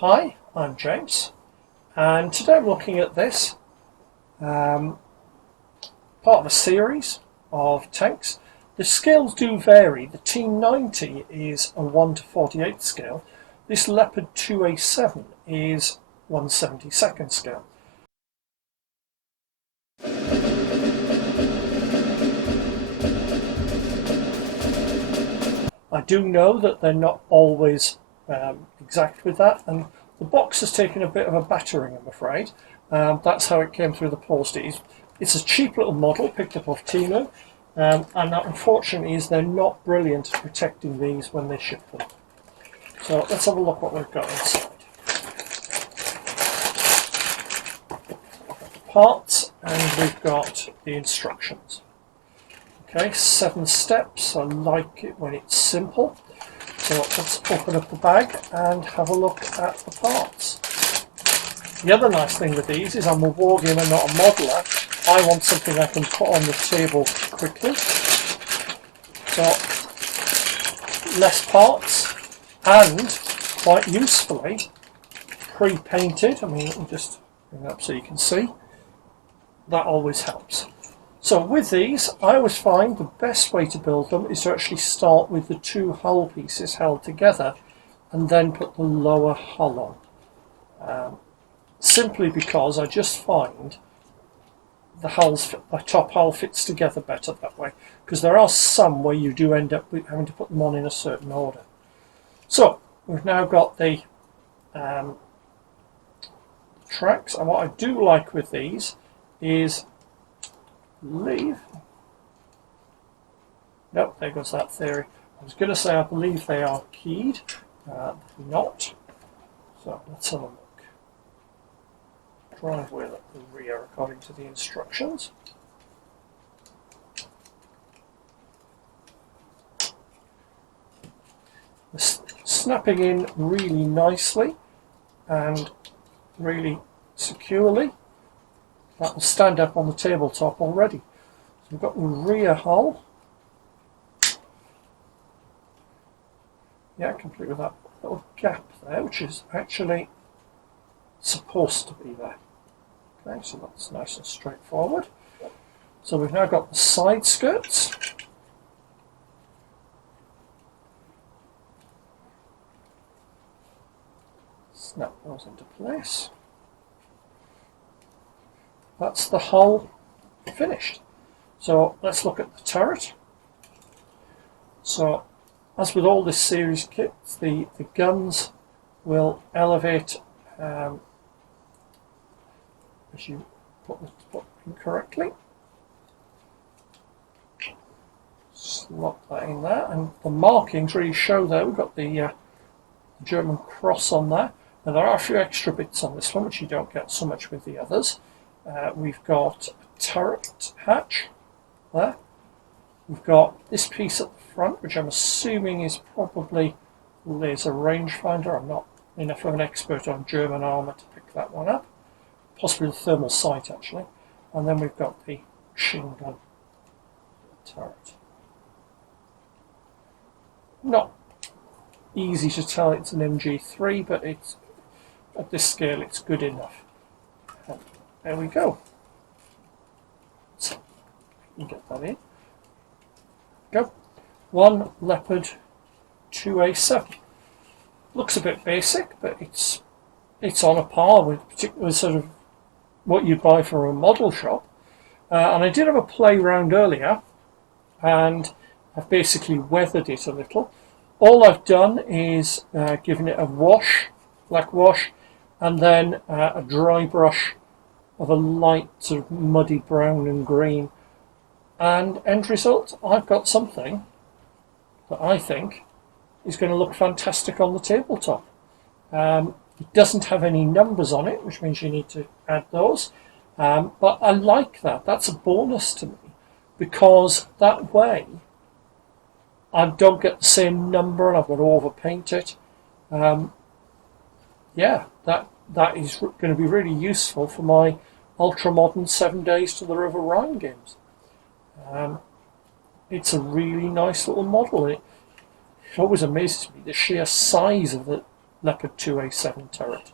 Hi, I'm James, and today I'm looking at this, part of a series of tanks. The scales do vary. The T90 is a 1 to 48 scale. This Leopard 2A7 is 1/72 scale. I do know that they're not always exact with that, and the box has taken a bit of a battering, I'm afraid. That's how it came through the post. It's a cheap little model picked up off Temu, and that unfortunately is they're not brilliant at protecting these when they ship them. So let's have a look what we've got inside. Parts, and we've got the instructions. Okay, 7 steps. I like it when it's simple. So let's open up the bag and have a look at the parts. The other nice thing with these is I'm a wargamer, not a modeler. I want something I can put on the table quickly. So less parts, and quite usefully pre-painted. I mean, let me just bring it up so you can see. That always helps. So with these, I always find the best way to build them is to actually start with the 2 hull pieces held together and then put the lower hull on. Simply because I just find the top hull fits together better that way, because there are some where you do end up having to put them on in a certain order. So we've now got the tracks, and what I do like with these is nope, there goes that theory. I was going to say I believe they are keyed, not. So let's have a look. Drive wheel at the rear according to the instructions. Snapping in really nicely and really securely. That will stand up on the tabletop already. So we've got the rear hull. Yeah, complete with that little gap there, which is actually supposed to be there. Okay, so that's nice and straightforward. So we've now got the side skirts. Snap those into place. That's the hull finished. So let's look at the turret. So as with all this series kit, the guns will elevate as you put in correctly. Slot that in there, and the markings really show there. We've got the German cross on there. Now there are a few extra bits on this one which you don't get so much with the others. We've got a turret hatch there. We've got this piece at the front, which I'm assuming is probably laser rangefinder. I'm not enough of an expert on German armour to pick that one up. Possibly the thermal sight, actually. And then we've got the machine gun turret. Not easy to tell it's an MG3, but it's at this scale it's good enough. There we go. So you can get that in. Go. 1 Leopard 2A7. Looks a bit basic, but it's on a par with particular sort of what you'd buy for a model shop. And I did have a play round earlier, and I've basically weathered it a little. All I've done is given it a wash, black wash, and then a dry brush of a light sort of muddy brown and green, and end result, I've got something that I think is going to look fantastic on the tabletop. It doesn't have any numbers on it, which means you need to add those, but I like that. That's a bonus to me, because that way I don't get the same number and I've got to overpaint it. Yeah, that is going to be really useful for my ultra-modern 7 Days to the River Rhine games. It's a really nice little model. It always amazes me the sheer size of Leopard 2A7 turret.